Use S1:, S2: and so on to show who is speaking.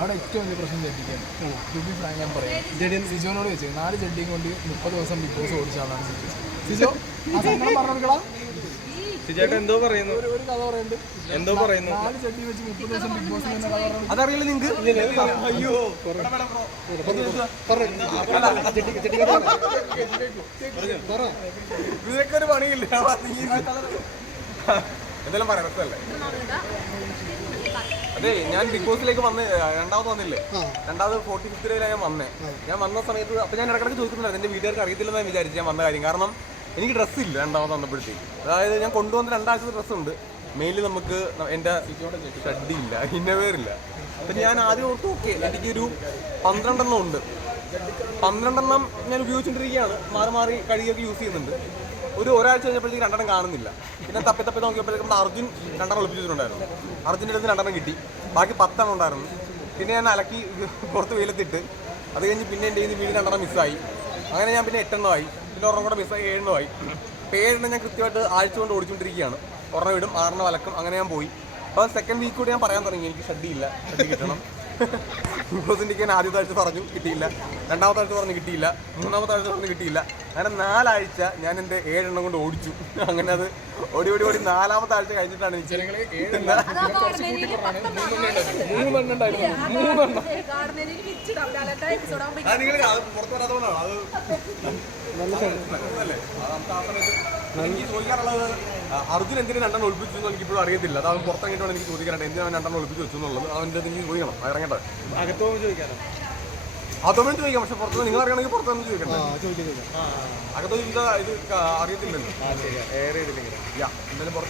S1: അവിടെ ഏറ്റവും വലിയ പ്രശ്നം ജഡ്ജിക്കാണ് ടു ബി ഫ്രാങ്ക് ഞാൻ പറയാം. സിജോനോട് വെച്ച് നാല് ജഡ്ജിയും കൊണ്ട് മുപ്പത് ദിവസം ബിഗ് ബോസ് ഓടിച്ച ആളാണ് സിജോ സിജോ പറഞ്ഞോളാ
S2: ചേട്ടാ എന്തോ പറയുന്നു.
S1: ഒരു കഥ പറയുന്നുണ്ട്.
S2: എന്തോ പറയുന്നു.
S1: നാല് ജഡ്ജി വെച്ച് മുപ്പത് ദിവസം ബിഗ് ബോസ്
S2: അതറിയില്ല നിങ്ങൾക്ക് അയ്യോ. ഇതൊക്കെ ഒരു പണിയില്ല. എന്തെല്ലാം പറയാം രസമല്ലേ? അതെ ഞാൻ ബിഗ് ബോസിലേക്ക് വന്ന് രണ്ടാമത് വന്നില്ലേ? രണ്ടാമത് ഫോർട്ടി ഫിഫ്ത് ഡേയിലാണ് ഞാൻ വന്നേ. ഞാൻ വന്ന സമയത്ത് അപ്പൊ ഞാൻ ഇടക്കിടക്ക് ചോദിക്കുന്നുണ്ടായിരുന്നു എന്റെ വീട്ടുകാർക്ക് അറിയത്തില്ലെന്ന് ഞാൻ വിചാരിച്ചു? ഞാൻ വന്ന കാര്യം. കാരണം എനിക്ക് ഡ്രസ്സ് ഇല്ല രണ്ടാമത് വന്നപ്പോഴത്തേക്ക്. അതായത് ഞാൻ കൊണ്ടുവന്ന രണ്ടാഴ്ച ഡ്രസ്സ് ഉണ്ട്. മെയിൻലി നമുക്ക് എന്റെ ഷഡ്ഡി ഇല്ല ഇന്നവേർ ഇല്ല അപ്പൊ ഞാൻ ആദ്യം ഓർത്ത് ഓക്കെ എനിക്കൊരു പന്ത്രണ്ടെണ്ണം ഉണ്ട്. പന്ത്രണ്ടെണ്ണം ഞാൻ ഉപയോഗിച്ചുകൊണ്ടിരിക്കുകയാണ് മാറി മാറി കഴുകിയൊക്കെ യൂസ് ചെയ്യുന്നുണ്ട്. ഒരു ഒരാഴ്ച കഴിഞ്ഞപ്പോഴത്തേക്ക് രണ്ടെണ്ണം കാണുന്നില്ല. പിന്നെ തപ്പി തപ്പി നോക്കിയപ്പോഴത്തേക്കും നമ്മുടെ അർജുൻ രണ്ടെണ്ണം ഒളിപ്പിച്ചിട്ടുണ്ടായിരുന്നു അർജുന്റെ അടുത്ത് രണ്ടെണ്ണം കിട്ടി. ബാക്കി പത്തെണ്ണം ഉണ്ടായിരുന്നു. പിന്നെ ഞാൻ അലക്കി പുറത്ത് വെയിലത്തിട്ട് അത് കഴിഞ്ഞ് പിന്നെ എന്റെ ഇത് വീട് രണ്ടെണ്ണം മിസ്സായി അങ്ങനെ ഞാൻ പിന്നെ എട്ടെണ്ണമായി പിന്നെ ഒരെണ്ണം കൂടെ മിസ്സായി ഏഴെണ്ണമായി അപ്പോൾ ഏഴെണ്ണം ഞാൻ കൃത്യമായിട്ട് ആഴ്ച കൊണ്ട് ഓടിച്ചുകൊണ്ടിരിക്കുകയാണ് ഒരെണ്ണം വിടും ആറെണ്ണം വലക്കും അങ്ങനെ ഞാൻ പോയി. അപ്പോൾ സെക്കൻഡ് വീക്ക് കൂടി ഞാൻ പറയാൻ തുടങ്ങി. എനിക്ക് ഷഡ്ഡിയില്ല ഷഡ്ഡി കിട്ടണം. ഞാൻ ആദ്യത്തെ ആഴ്ച പറഞ്ഞു കിട്ടിയില്ല. രണ്ടാമത്തെ ആഴ്ച പറഞ്ഞു കിട്ടിയില്ല. മൂന്നാമത്തെ ആഴ്ച പറഞ്ഞു കിട്ടിയില്ല. അങ്ങനെ നാലാഴ്ച ഞാൻ എന്റെ ഏഴെണ്ണം കൊണ്ട് ഓടിച്ചു. അങ്ങനെ അത് ഓടി ഓടി ഓടി നാലാമത്തെ ആഴ്ച കഴിഞ്ഞിട്ടാണ് എനിക്ക് അർജുൻ എന്തിനും രണ്ടെണ്ണം ഒളിപ്പിച്ചു എന്ന് എനിക്ക് ഇപ്പോഴും അറിയത്തില്ല. അത് അവൻ പുറത്തിറങ്ങിയിട്ടാണ് എനിക്ക് ചോദിക്കാനായിട്ട് എന്തിനാണ് രണ്ടെണ്ണം ഒളിപ്പിച്ച് വെച്ചു എന്നുള്ളത് അവന്റെ എനിക്ക് ചോദിക്കണം. ഇറങ്ങേണ്ടത് ഇറങ്ങട്ടെ.
S3: അകത്തോ ചോദിക്കാനോ?
S2: അതോടെ ചോദിക്കാം. പക്ഷെ പുറത്ത് നിങ്ങൾ അറിയണമെങ്കിൽ പുറത്തുനിന്ന് ചോദിക്കണം അകത്തോ ചോദിച്ചാൽ ഇത് അറിയത്തില്ലല്ലോ. എന്തായാലും പുറത്ത്